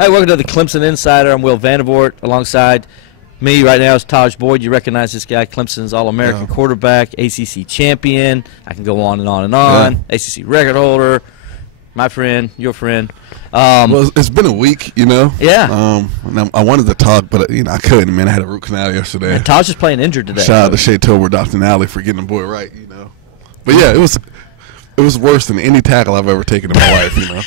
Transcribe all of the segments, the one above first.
Hey, welcome to the Clemson Insider. I'm Will Vandervoort. Alongside me right now is Tajh Boyd. You recognize this guy, Clemson's All-American quarterback, ACC champion. I can go on and on and on. Yeah. ACC record holder. My friend, your friend. Well, it's been a week, you know. Yeah. I wanted to talk, but I couldn't. Man, I had a root canal yesterday. And Tajh is playing injured today. Shout out to Shea Tober, Dr. Nally for getting the boy right, you know. But yeah, it was worse than any tackle I've ever taken in my life, you know.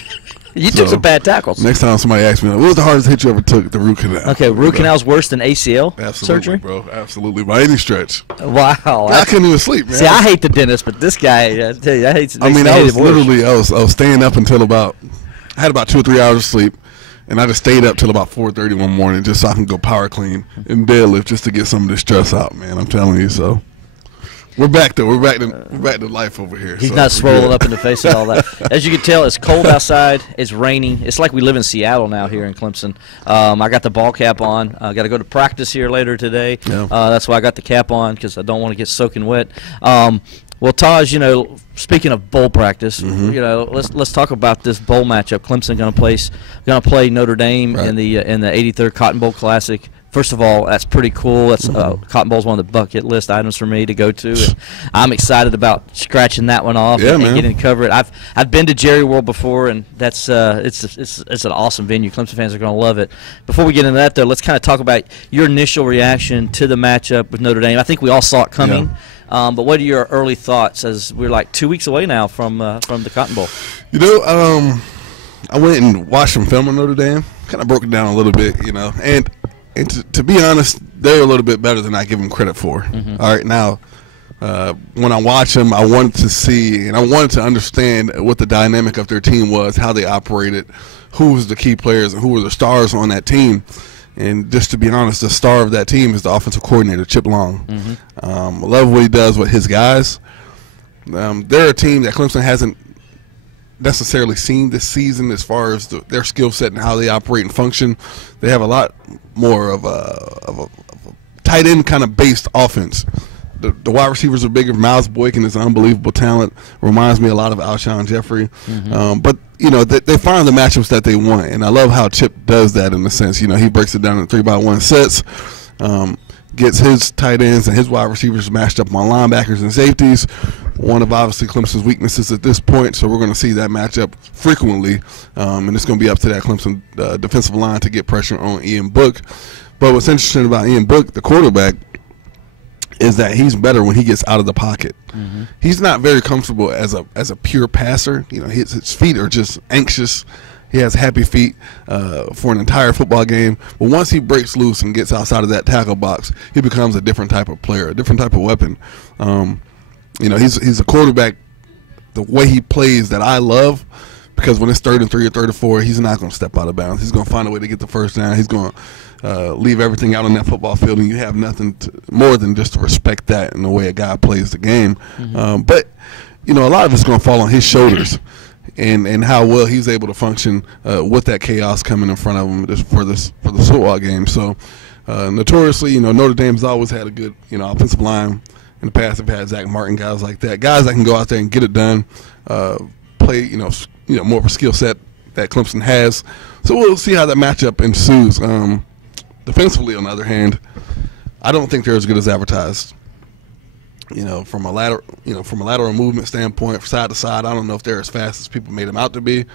You took some bad tackles. Next time somebody asks me, what was the hardest hit you ever took? The root canal. Okay, root canal's worse than ACL surgery? Bro. Absolutely, by any stretch. Wow. I couldn't even sleep, man. See, I hate the dentist, but this guy, I tell you, I hate. I was staying up until I had about 2 or 3 hours of sleep, and I just stayed up till about 4:30 one morning just so I can go power clean and deadlift just to get some of this stress out, man. I'm telling you, so. We're back though. We're back to life over here. He's not swollen up in the face and all that. As you can tell, it's cold outside. It's raining. It's like we live in Seattle now here in Clemson. I got the ball cap on. I got to go to practice here later today. Yeah. That's why I got the cap on, because I don't want to get soaking wet. Well, Taj, speaking of bowl practice, let's talk about this bowl matchup. Clemson going to play Notre Dame in the 83rd Cotton Bowl Classic. First of all, that's pretty cool. That's Cotton Bowl's one of the bucket list items for me to go to. And I'm excited about scratching that one off and getting to cover it. I've been to Jerry World before, and that's it's an awesome venue. Clemson fans are going to love it. Before we get into that, though, let's kind of talk about your initial reaction to the matchup with Notre Dame. I think we all saw it coming. Yeah. But what are your early thoughts as we're like 2 weeks away now from the Cotton Bowl? I went and watched some film on Notre Dame. Kind of broke it down a little bit, and to be honest, they're a little bit better than I give them credit for. All right, now, when I watch them, I wanted to see and I wanted to understand what the dynamic of their team was, how they operated, who was the key players, and who were the stars on that team. And just to be honest, the star of that team is the offensive coordinator, Chip Long. I love what he does with his guys. They're a team that Clemson hasn't necessarily seen this season as far as their skill set and how they operate and function. They have a lot more of a tight end kind of based offense. The wide receivers are bigger. Miles Boykin is an unbelievable talent. Reminds me a lot of Alshon Jeffrey. But they find the matchups that they want, and I love how Chip does that in a sense. He breaks it down in 3-by-1 sets. Gets his tight ends and his wide receivers matched up on linebackers and safeties. One of obviously Clemson's weaknesses at this point, so we're going to see that matchup frequently, and it's going to be up to that Clemson defensive line to get pressure on Ian Book. But what's interesting about Ian Book, the quarterback, is that he's better when he gets out of the pocket. He's not very comfortable as a pure passer. His feet are just anxious. He has happy feet for an entire football game. But once he breaks loose and gets outside of that tackle box, he becomes a different type of player, a different type of weapon. He's a quarterback, the way he plays, that I love, because when it's 3rd and 3 or 3rd and 4, he's not going to step out of bounds. He's going to find a way to get the first down. He's going to leave everything out on that football field, and you have nothing more than just to respect that in the way a guy plays the game. But a lot of it's going to fall on his shoulders. And how well he's able to function with that chaos coming in front of him for the football game. So notoriously, Notre Dame's always had a good offensive line. In the past, they've had Zach Martin, guys like that, guys that can go out there and get it done, play more of a skill set that Clemson has. So we'll see how that matchup ensues. Defensively, on the other hand, I don't think they're as good as advertised. From a lateral movement standpoint, side to side, I don't know if they're as fast as people made them out to be.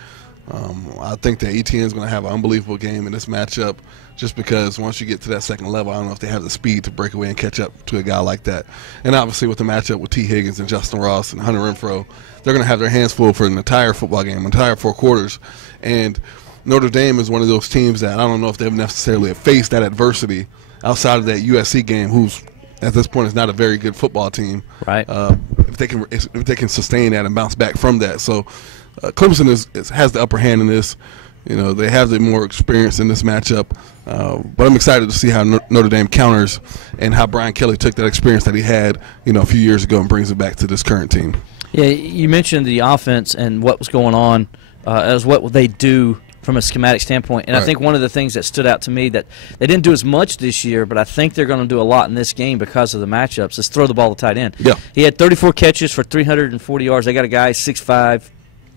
I think that ETN is going to have an unbelievable game in this matchup, just because once you get to that second level, I don't know if they have the speed to break away and catch up to a guy like that. And obviously with the matchup with T. Higgins and Justin Ross and Hunter Renfrow, they're going to have their hands full for an entire football game, entire 4 quarters. And Notre Dame is one of those teams that I don't know if they've necessarily faced that adversity outside of that USC game, who's at this point is not a very good football team. Right. If they can sustain that and bounce back from that. So Clemson has the upper hand in this. They have the more experience in this matchup. But I'm excited to see how Notre Dame counters and how Brian Kelly took that experience that he had a few years ago and brings it back to this current team. Yeah, you mentioned the offense and what was going on as what they do from a schematic standpoint. And I think one of the things that stood out to me that they didn't do as much this year, but I think they're going to do a lot in this game because of the matchups, is throw the ball to tight end. Yeah. He had 34 catches for 340 yards. They got a guy 6'5",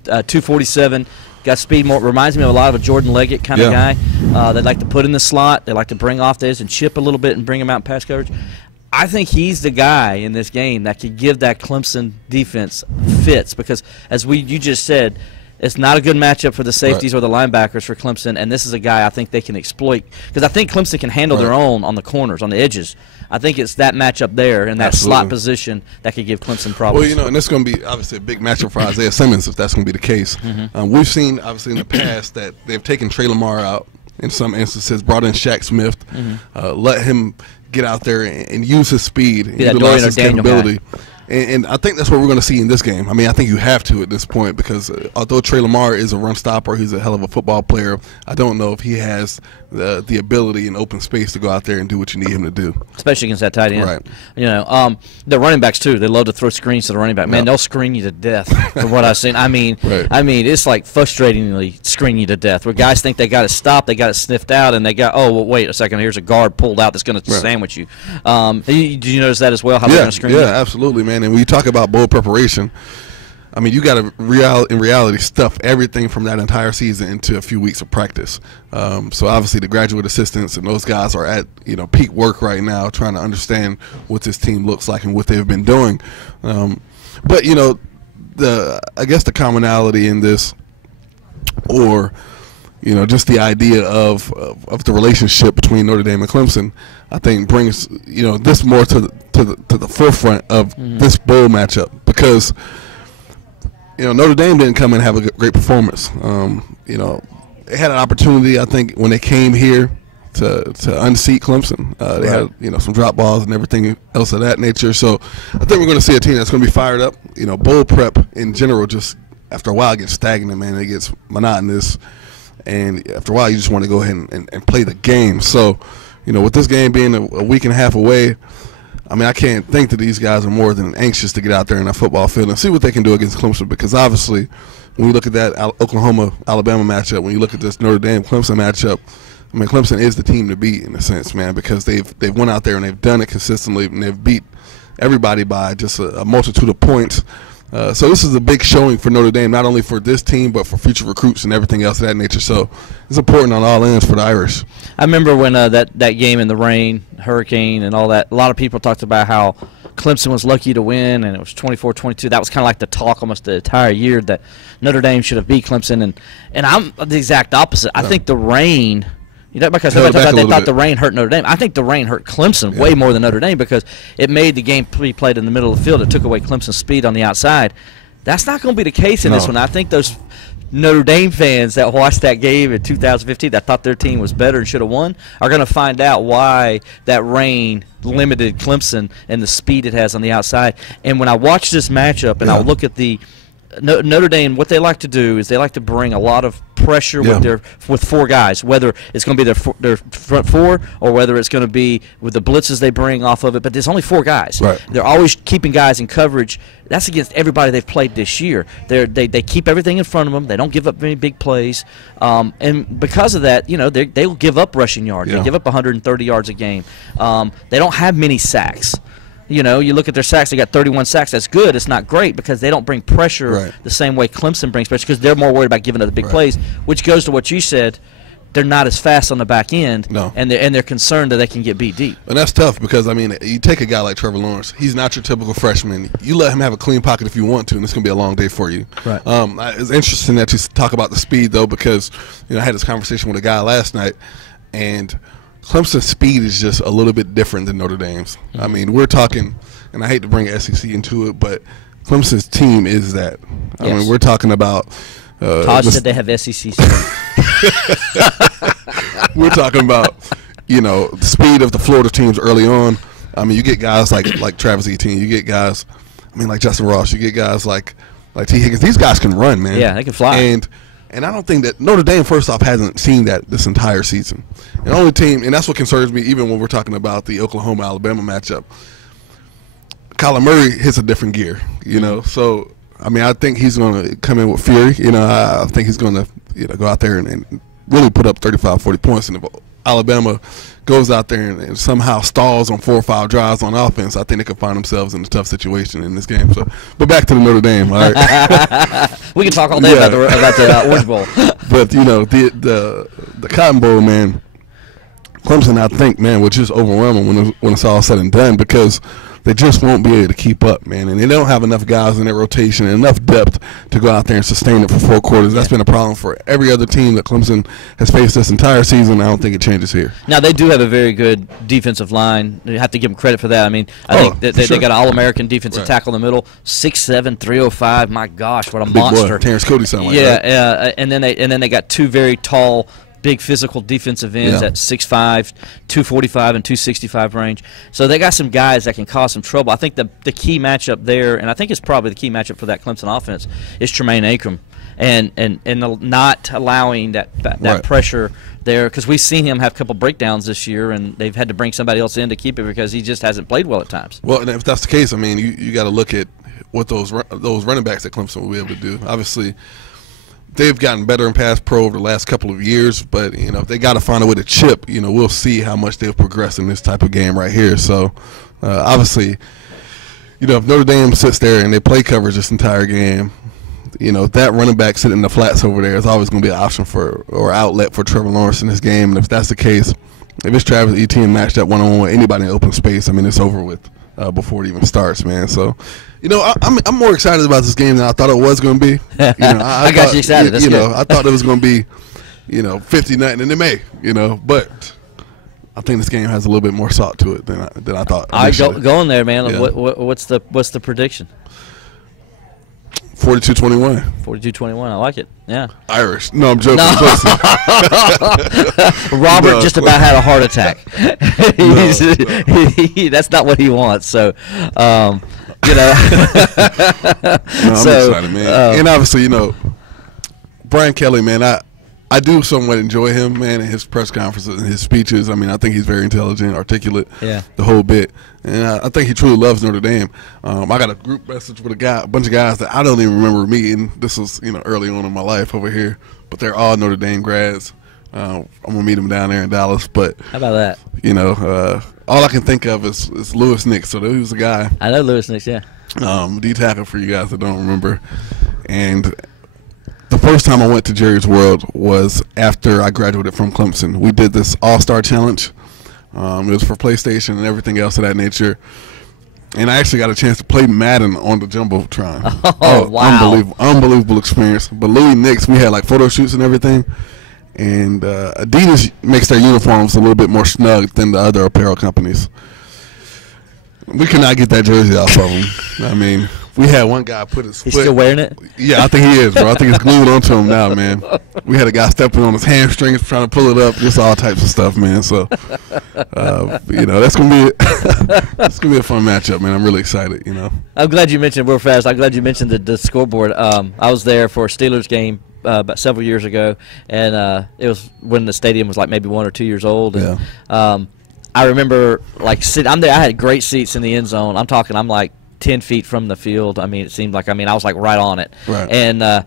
247. got speed. More reminds me of a lot of a Jordan Leggett kind of guy. They like to put in the slot. They like to bring off this and chip a little bit and bring him out in pass coverage. I think he's the guy in this game that could give that Clemson defense fits, because as you just said, it's not a good matchup for the safeties or the linebackers for Clemson, and this is a guy I think they can exploit, because I think Clemson can handle their own on the corners, on the edges. I think it's that matchup there and that slot position that could give Clemson problems. Well, and it's going to be obviously a big matchup for Isaiah Simmons if that's going to be the case. We've seen obviously in the past that they've taken Trey Lamar out in some instances, brought in Shaq Smith, let him get out there and use his speed, and utilize his capability. And I think that's what we're going to see in this game. I mean, I think you have to at this point, because although Trey Lamar is a run stopper, he's a hell of a football player, I don't know if he has the ability in open space to go out there and do what you need him to do. Especially against that tight end. Right. The running backs, too, they love to throw screens to the running back. Man, they'll screen you to death from what I've seen. I mean, it's like frustratingly screen you to death, where guys think they got it stopped, they got it sniffed out, and they got, oh, well, wait a second, here's a guard pulled out that's going to sandwich you. Did you notice that as well, how they're going to screen you? Yeah, absolutely, man. And when you talk about bowl preparation, I mean, you got to in reality stuff everything from that entire season into a few weeks of practice. So obviously the graduate assistants and those guys are at peak work right now, trying to understand what this team looks like and what they've been doing. But I guess the commonality in this, or just the idea of the relationship between Notre Dame and Clemson, I think brings this more to the forefront of this bowl matchup, because Notre Dame didn't come and have a great performance. They had an opportunity, I think, when they came here to unseat Clemson. They had some drop balls and everything else of that nature. So I think we're going to see a team that's going to be fired up. Bowl prep in general, just after a while gets stagnant, man. It gets monotonous. And after a while, you just want to go ahead and play the game. So, with this game being a week and a half away, I mean, I can't think that these guys are more than anxious to get out there in that football field and see what they can do against Clemson, because obviously when you look at that Oklahoma-Alabama matchup, when you look at this Notre Dame-Clemson matchup, I mean, Clemson is the team to beat in a sense, man, because they've went out there and they've done it consistently, and they've beat everybody by just a multitude of points. So this is a big showing for Notre Dame, not only for this team, but for future recruits and everything else of that nature. So it's important on all ends for the Irish. I remember when that game in the rain, hurricane, and all that, a lot of people talked about how Clemson was lucky to win, and it was 24-22. That was kind of like the talk almost the entire year, that Notre Dame should have beat Clemson. And I'm the exact opposite. I think the rain – because they thought the rain hurt Notre Dame. I think the rain hurt Clemson way more than Notre Dame, because it made the game be played in the middle of the field. It took away Clemson's speed on the outside. That's not going to be the case in this one. I think those Notre Dame fans that watched that game in 2015 that thought their team was better and should have won are going to find out why that rain limited Clemson and the speed it has on the outside. And when I watch this matchup and I look at the Notre Dame, what they like to do is they like to bring a lot of pressure with four guys, whether it's going to be their front four or whether it's going to be with the blitzes they bring off of it. But there's only four guys. Right. They're always keeping guys in coverage. That's against everybody they've played this year. They keep everything in front of them. They don't give up any big plays. And because of that, they will give up rushing yards. They give up 130 yards a game. They don't have many sacks. You look at their sacks, they got 31 sacks. That's good. It's not great because they don't bring pressure the same way Clemson brings pressure, because they're more worried about giving up the big plays, which goes to what you said. They're not as fast on the back end, and they're concerned that they can get beat deep. And that's tough because, I mean, you take a guy like Trevor Lawrence. He's not your typical freshman. You let him have a clean pocket if you want to, and it's going to be a long day for you. Right. It's interesting that you talk about the speed, though, because I had this conversation with a guy last night, and Clemson's speed is just a little bit different than Notre Dame's. I mean, we're talking, and I hate to bring SEC into it, but Clemson's team is that. I mean, we're talking about Tajh said they have SEC. We're talking about, the speed of the Florida teams early on. I mean, you get guys like Travis Etienne. You get guys, like Justin Ross. You get guys like T. Higgins. These guys can run, man. Yeah, they can fly. And I don't think that Notre Dame, first off, hasn't seen that this entire season. The only team, and that's what concerns me, even when we're talking about the Oklahoma-Alabama matchup, Kyler Murray hits a different gear, So, I mean, I think he's going to come in with fury. I think he's going to go out there and really put up 35, 40 points. And Alabama goes out there and somehow stalls on 4 or 5 drives on offense, I think they could find themselves in a tough situation in this game. So, but back to the Notre Dame. All right. We can talk all day about the Orange Bowl. But the Cotton Bowl, man, Clemson, I think, man, was just overwhelming when it's all said and done, because they just won't be able to keep up, man. And they don't have enough guys in their rotation and enough depth to go out there and sustain it for 4 quarters. That's been a problem for every other team that Clemson has faced this entire season. I don't think it changes here. Now, they do have a very good defensive line. You have to give them credit for that. I mean, I think that they got an All-American defensive tackle in the middle, 6'7", 305. My gosh, what a big monster. Boy. Terrence Cody sound like that. Right? Yeah, and then they got 2 very tall, big physical defensive ends at 6'5", 245 and 265 range. So they got some guys that can cause some trouble. I think the key matchup there, and I think it's probably the key matchup for that Clemson offense, is Tremaine Akram, and not allowing that pressure there, because we've seen him have a couple breakdowns this year, and they've had to bring somebody else in to keep it because he just hasn't played well at times. Well, and if that's the case, I mean, you got to look at what those running backs that Clemson will be able to do. Obviously, they've gotten better in pass pro over the last couple of years, but if they got to find a way to chip, we'll see how much they've progressed in this type of game right here. So, obviously, if Notre Dame sits there and they play coverage this entire game, that running back sitting in the flats over there is always going to be an option or outlet for Trevor Lawrence in this game. And if that's the case, if it's Travis Etienne matched up one-on-one with anybody in open space, I mean, it's over with before it even starts, man. So, I'm more excited about this game than I thought it was going to be. I got you excited. That's good. I thought it was going to be, 50-0, and it may, but I think this game has a little bit more salt to it than I thought. All right, go in there, man. Yeah. What's the prediction? 42-21. 42-21. I like it. Yeah. Irish. No, I'm joking. No. Robert just about had a heart attack. That's not what he wants. So, No, I'm excited, man. And obviously, Brian Kelly, man, I do somewhat enjoy him, man, in his press conferences and his speeches. I mean, I think he's very intelligent, articulate, the whole bit. And I think he truly loves Notre Dame. I got a group message with a bunch of guys that I don't even remember meeting. This was, early on in my life over here. But they're all Notre Dame grads. I'm going to meet them down there in Dallas. But how about that? All I can think of is Lewis Nix. So he was a guy. I know Lewis Nix, yeah. D tackle for you guys that don't remember. And the first time I went to Jerry's World was after I graduated from Clemson. We did this All-Star Challenge. It was for PlayStation and everything else of that nature. And I actually got a chance to play Madden on the Jumbotron. Oh, wow. Unbelievable experience. But Louis Nix, we had like photo shoots and everything. And Adidas makes their uniforms a little bit more snug than the other apparel companies. We could not get that jersey off of them. I mean, we had one guy put his foot. He's still wearing it? Yeah, I think he is, bro. I think it's glued onto him now, man. We had a guy stepping on his hamstrings trying to pull it up, just all types of stuff, man. So, that's gonna be a fun matchup, man. I'm really excited. I'm glad you mentioned real fast. I'm glad you mentioned the scoreboard. I was there for a Steelers game about several years ago, and it was when the stadium was like maybe 1 or 2 years old. And, I remember I'm there. I had great seats in the end zone. I'm like 10 feet from the field. I mean, it seemed like I was like right on it. Right. And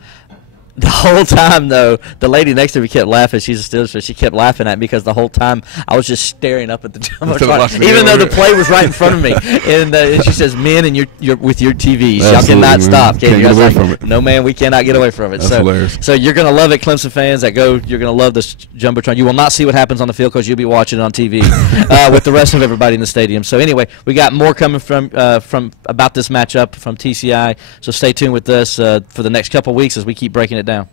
the whole time, though, the lady next to me kept laughing. She's a Steelers fan. She kept laughing at me because the whole time I was just staring up at the Jumbotron, even though the play was right in front of me. And she says, "Men, and you're with your TVs, y'all cannot stop." Can't get away from it. No, man, we cannot get away from it. That's hilarious. So you're gonna love it, Clemson fans that go. You're gonna love this Jumbotron. You will not see what happens on the field because you'll be watching it on TV with the rest of everybody in the stadium. So anyway, we got more coming from about this matchup from TCI. So stay tuned with us for the next couple weeks as we keep breaking it down.